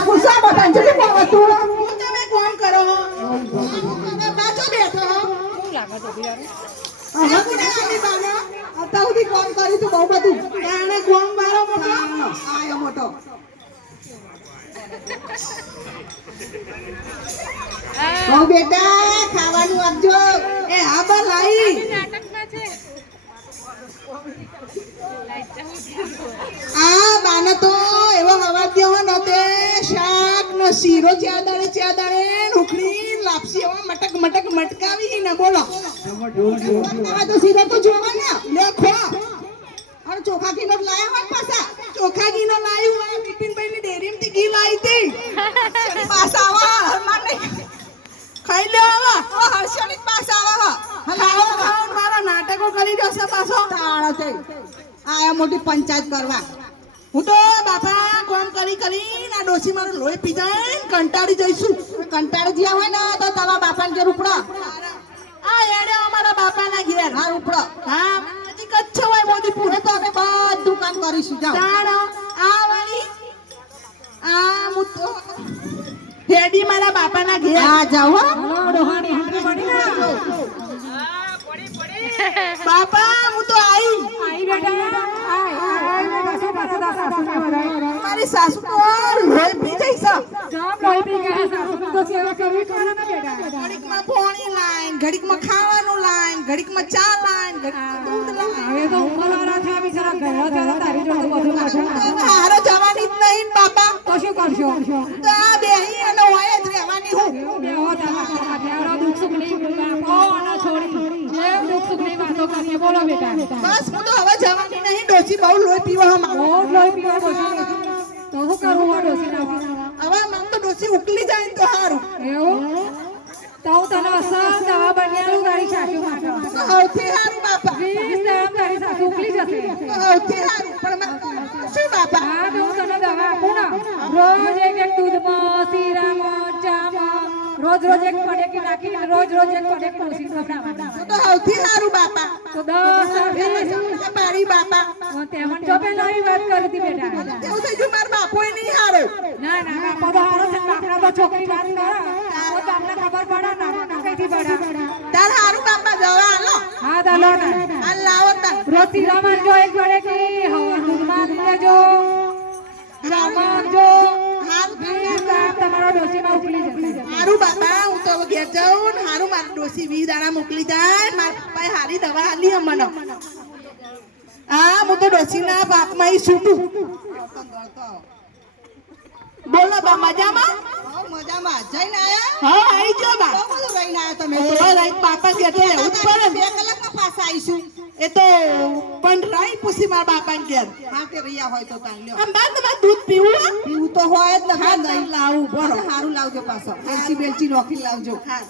પૂછા બતા જે તું તમે કોણ કરો બાજુ બેઠો શું લાગે છે યાર હવે કુડાની બાના અત્યાર સુધી કોમ કરી તું બહુ બધું તાણે ગોમ મારો મોટો આયો મોટો બહુ બેટા ખાવાનું આપજો એ હા બા લાઈ નાટકમાં છે આ બાને તો એવો હવા દેવો ન તે શાક નો શીરો ચાદાડે ઉખડી લાપસી એવો મટક મટક મટકાવી ને બોલો આ તો સીધા તો જોવા ને લેખો અને ચોખા કિલો લાયા હોય પાછા ચોખા ઘી નો લાયું હોય બિપિનભાઈ ની ડેરી માંથી ઘી લાવી હતી પાછા આવા મને ખાઈ લે આવા ઓ હર્ષણી પાછા આવા ખાઓ ખાઓ મારા નાટકો કરી દો છે પાછો તાળો છે આયા મોટી પંચાયત કરવા હું તો બાપા કોમ કરી ના ડોસી મારું લોહી પી જાય કંટાળી જઈશું કંટાળી જ્યાં હોય ને તો તારા બાપાને ઘેર ઉપડો આ એડે અમારા બાપાના ઘેર હા ઉપડો હા હજી કચ્છ હોય મોદીપુર એ તો અમે બધું કામ કરીશું જાઓ તાણ આ વાળી આ હું તો હેડી મારા બાપાના ઘેર હા જાઓ હો બાપા હું તો આવી મારી સાસુ તો લોહી પી જઈ છે ઘડીકમાં પાણી લાઈન ઘડીકમાં ખાવાનું લાઈન ઘડીકમાં ચા લાઈન ઘડીકમાં દૂધ લાઈન હારો જવાની જ નહીં ને બાપા તો આ બેહી અને હોય જ રહેવાની હું બસ હું તો હવે જવાની નહીં ડોસી બહુ લોહી પીવા માંગુ હવે મને તો ડોસી ઉકલી જાય ને તો સારું સૌથી સારું બાપા સૌથી સારું પણ મને શું બાપા રોજ રોજ એક પડેકી નાખી રોજ રોજ એક પડેક ડોસી ખવડાવવાની તો સૌથી સારું બાપા તો 10 મારી બાપા તેમાં જો પેલાની વાત કરી હતી બેટા એવું થઈ ગયું મારા બાપોય નહીં હારો ના ના બાપા તો હારો છે બાપડા તો છોકરી વાત કરે તો તમને ખબર પડે ના ના કઈથી પડે તાર હારું બાપા જવા હાલો હા દાલો હાલ લાવો તાર રોટી રામન જો એક પડેકી હવા દૂધમાં લેજો રામન જો હાલ તમારો ડોસીમાં ઉકલી જશે હારું બાપા હું તો હવે ઘેર જાઉં ને હારું મારી ડોસી 20 દાડા મોકલી જાય મારા પપ્પાએ હારી દવા આલી અમને હા હું તો ડોસીના બાપમાં છૂટું બોલો બા મજામાં મજામાં જઈને આયા હા આવી જો બા બહુ બધું રહીને આયા તમે તો રાઈટ બાપા ઘેર તો રહેવું જ પડે ને. 2 કલાકમાં પાછા આવીશું એ તો પણ રાઈ પૂછી મારા બાપાને ઘેર હા કે રહ્યા હોય તો તાણ લ્યો આમ બા તમારે દૂધ પીવું હે? પીવું તો હોય જ ને હા કાંઈ નહીં લાવું બરો સારું લાવજો પાછો એલચી બેલચી નોખી લાવજો હા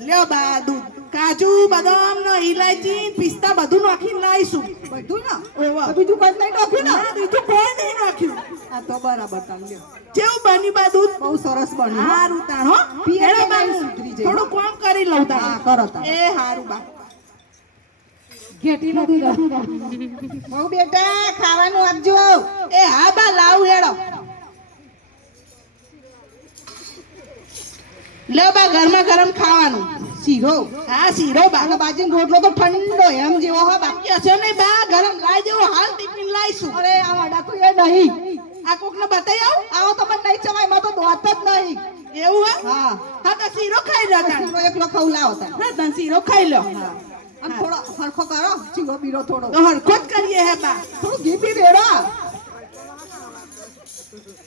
લ્યો બા દૂધ કાજુ બદામ ને ઇલાયચી પિસ્તા બધું નાખીને લાવીશું બધું ને ઓવા. તો બીજું કઈ નહીં નોખ્યું ને ના બીજું કોઈ નહીં નાખ્યું આ તો બરાબર તાણ લ્યો કેવું બન્યું બા દૂધ બહુ સરસ બન્યું હો. હારું તાણ હો પીએ હેડો તો બા નહીં સુધરી જાય. થોડું કામ કરી લઉં તાણ હા કરો તાણ એ હારું બા ઘેટીનું દૂધ બહુ બેટા ખાવાનું આપજો એ હા બા લાવ હેડો લે બા ગરમા ગરમ ખાવાનું શીરો હા શીરો બા અને બાજીનો રોટલો તો ઠંડો એમ જેવો હો બાપ બાકી હશે નહીં બા ગરમ લાઈ જેવો હાલ ટિફિન લાઈશું અરે આ વડા તો એ નહીં આ કોકને બતાઈ આવું આવો તો મને નહીં ચવાય માં તો દોત જ નહીં એવું હે હા હા તો શીરો ખાઈ લો તાણ શીરો એકલો ખવડાવો તાણ હા તાણ શીરો ખાઈ લો અને થોડો હરખો કરો શીરો બીરો થોડો તો હરખો જ કરીએ હે બા થોડું ઘી બી રેડો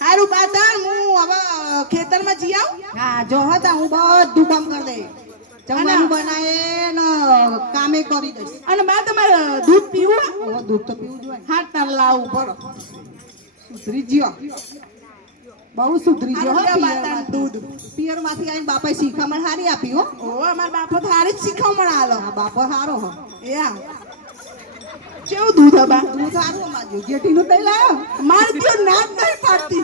હારું બા તાણ હું હવે ખેતરમાં જી આવું હા જો હતા હું બધું કામ કરી દે જમવાનું બનાવે ને કામે કરી દઈશ અને બા તમારે દૂધ પીવું હે? હવે દૂધ તો પીવું જોઈએ હા તાણ લાવું પડો સુધરી જ્યો બહુ સુધરી જ્યો હો હારું લે બા તાણ પિયરમાંથી. દૂધ પિયરમાંથી આવીને બાપાએ શીખામણ હારી આપી હો ઓ અમાર બાપો તો હારી જ શીખવમણ આલો હા બાપો હારો હો એ આ કેવું દૂધ હે બા દૂધ હારું અમારું જેઠીનું દહીં લાયો માર તો ના જ નહીં પાડતી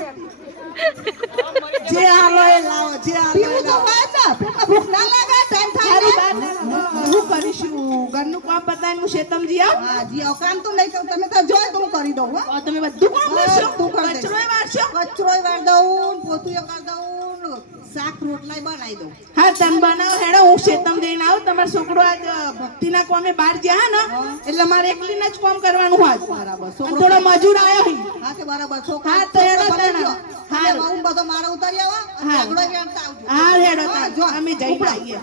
જે આલો એ લાવો જે આલો એ પીવું તો લાવો હોય ને પેટમાં ભૂખ ના લાગે ટાઈમ થાય હારું ને. બા હું કરીશું ઘરનું કામ પતાવીને હું શેતમજી આવું હા જી અવકામ તો નહીં તમે તો જોઈ તો હું કરી દઉં હો તમે બધું કામ કરશો બધું કરી દઈશ. કચરોય વાળશો કચરોય વાર દઉં પોતું એ કરી દઉં ને શાક રોટલાય બનાવી દઉં. હા તમે બનાવો હેડો હું શેતમ જઈને આવું તમારો છોકરો આજ ભક્તિના કોમે બહાર ગયા ને એટલે મારે એકલીને જ કામ કરવાનું આજ બરાબર અને છોકરો થોડો મજૂર આવ્યો હી હા તે બરાબર છોકરા હા, તો હેડો તાણે. હા હું બધો મારે ઉતારી આવા હા. ઝઘડો વેણતા આવજો. હા હેડો હા, તાણ. જો અમે જઈને આવીએ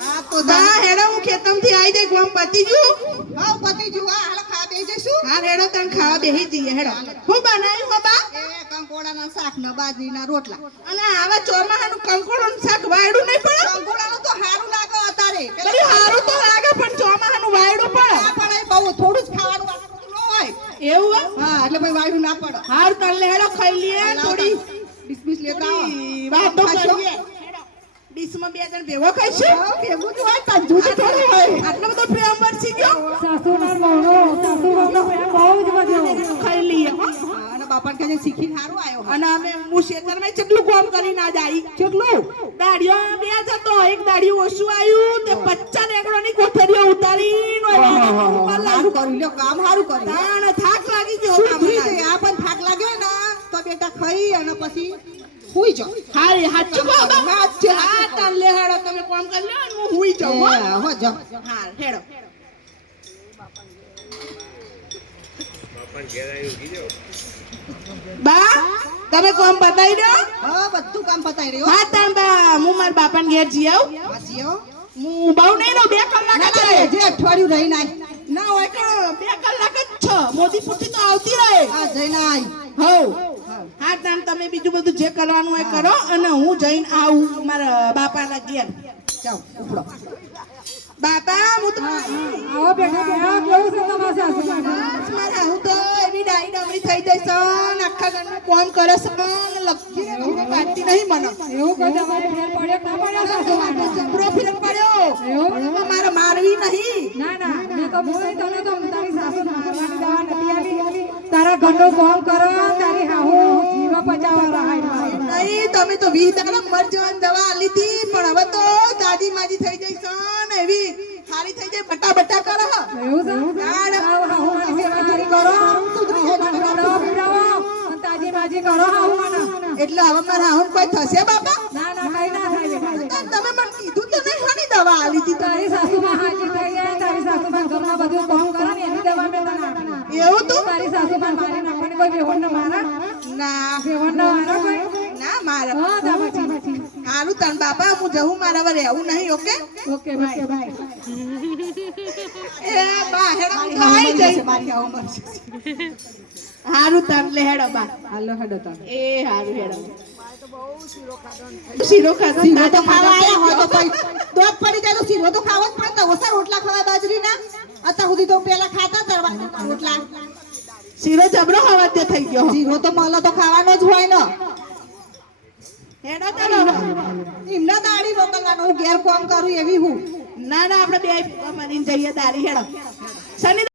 હા તો હા હેડો હું ખેતમથી આવી જઈ ગોમ પતી ગયું હા પતિ જુઓ હાલ ખા બેસી જઈશું. હા હેડો તને ખાવા બેસી જઈએ હેડો હું બનાવ્યું બાબા એ કંકોડાના શાક ને બાજરીના રોટલા. અને આવા ચોમાહાનું કંકોડોનું શાક વાયડું નહીં પડે કંકોડાનું તો સારું લાગે અત્યારે. બધું સારું તો લાગે પણ ચોમાહાનું વાયડું પડે ના પડે બહુ થોડું જ ખાવાનું વાળું ન હોય. એવું હે? હા એટલે ભાઈ વાયડું ના પડે. હાર તને હેડો ખાઈ લઈએ થોડી બીસ લેતા આવો. થોડી વાતો ખાશો? કરીએ ડીશમાં બે જણ ભેગો ખાઈશું હા, ભેગું જ હોય કંજૂસ થોડું હોય. આટલો બધો પ્રેમ વરસી ગયો સાસુના મોણો સાસુ વહુનો પ્રેમ બહુ જ વધ્યો. ખાઈ લઈએ હો. હા, અને બાપાને કહે શીખીને સારું આવ્યો. અને અમે હું ખેતરમાં કેટલું કામ કરીને આજ આવી કેટલું દાડીઓ બે જતો એક દાડીઓ ઓછું આવ્યું તે 50 એકડોની કોઠરીઓ ઉતારીને ઉપર સારું કર્યું લ્યો, કામ સારું કર્યું. તાણ થાક લાગી ગયો સુધરી કામમાં. જાય. આ પણ થાક લાગ્યો ને તો બેટા ખાઈ અને પછી હુઈ જાઓ. હા એ હાચું કહો બા. હાચું, હા હાચું. તાણ લે હેડો તમે કામ કરી લો અને હું હુઈ જાઉં હો. એ, હો જાઓ. હા હેડો બા તમે કામ બતાવી દો હા બધું કામ પતાઈ રહ્યો. હા તાણ બા હું મારા બાપાને ઘેર જઈ આવું વાંચી આવો. હું બહુ નહીં રહું 2 કલાક ના, જ ના, રહે. જે અઠવાડિયું રહી નાય. ના હોય કે 2 કલાક જ છો મોદીપુરથી તો આવતી રહે આ જઈને આય. હો હા તાણ તમે બીજું બધું જે કરવાનું હોય કરો અને હું જઈને આવું મારા બાપાના ઘેર જાઓ ઉપડો. બાપા હું તો આવો બેટા બેટા કેવું છે તમારા સાસુમાં? મારા હું તો એવી ડાઈ ડમરી થઈ જઈશ ને આખા ઘરનું કામ કરે છે ને લખી કાઢતી નહીં મને એવું કોઈ તમારે ફેર પડ્યો ના પડ્યો સાસુમાં? જબરો ફિરક પડ્યો એવું? પણ મારે મારવી નહીં ના ના મેં તો બોલી તને તો તારી સાસુ મારવાની દવા નથી આવી. તારા ઘરનું કામ કરો તારી હાહુ જીવા પચાવવા રહાય. નહીં તમે તો 20 દાડા મરજવાની દવા આલી હતી પણ હવે તો દાદી માજી થઈ જઈશ ને એવી સારી થઈ જાય બટા બટા કરે હ. એવું છે? આવ હાહુમાની સેવા કરી કરો. હાહુમાનો દવા પીવડાવો. અને તાજી માજી કરો હાહુમાનો. એટલે હવે મારા હાહુન કોઈ થશે બાપા ના ના કઈ ના થાય બેટા. તમે મને કીધું તો નહીં હાની દવા આલી હતી તમે તારી સાસુમાં હાજી થઈ ગયા. તારી સાસુમાં ઘરમાં બધું કામ કરે ને એની દવા મેં તને આપી. એવું તું તારી સાસુમાં મારી નાખવાની કોઈ બેહોણ ને મારા ના બેહોણ ને મારા કોઈ ના મારા હા તા પછી હારું તન બાપા હું જવું મારા હવે રહેવું નહીં ઓકે ઓકે બાય. એ બા હેડો હું તો આઈ જઈશ મારી આવો મરજી. હારું તન લે હેડો બા હાલો હેડો તમે. એ હારું હેડો શીરો ખાધો શીરો તો ખાવા આયા હોય તો કોઈ દોત પડી જાય તો શીરો તો ખાવો જ પડે ને. ઓછા રોટલા ખવાય બાજરીના. અત્યાર સુધી તો પેલા ખાતા હતા રોટલા. શીરો જબરો હવા તે થઈ ગયો શીરો તો મળે તો ખાવાનો જ હોય ને. હેડો તન એમના દાડી મોકલવાનું. હું ઘેર કામ કરું એવી હું. ના ના આપણે બે મારીને જઈએ દારી હેડો શનિ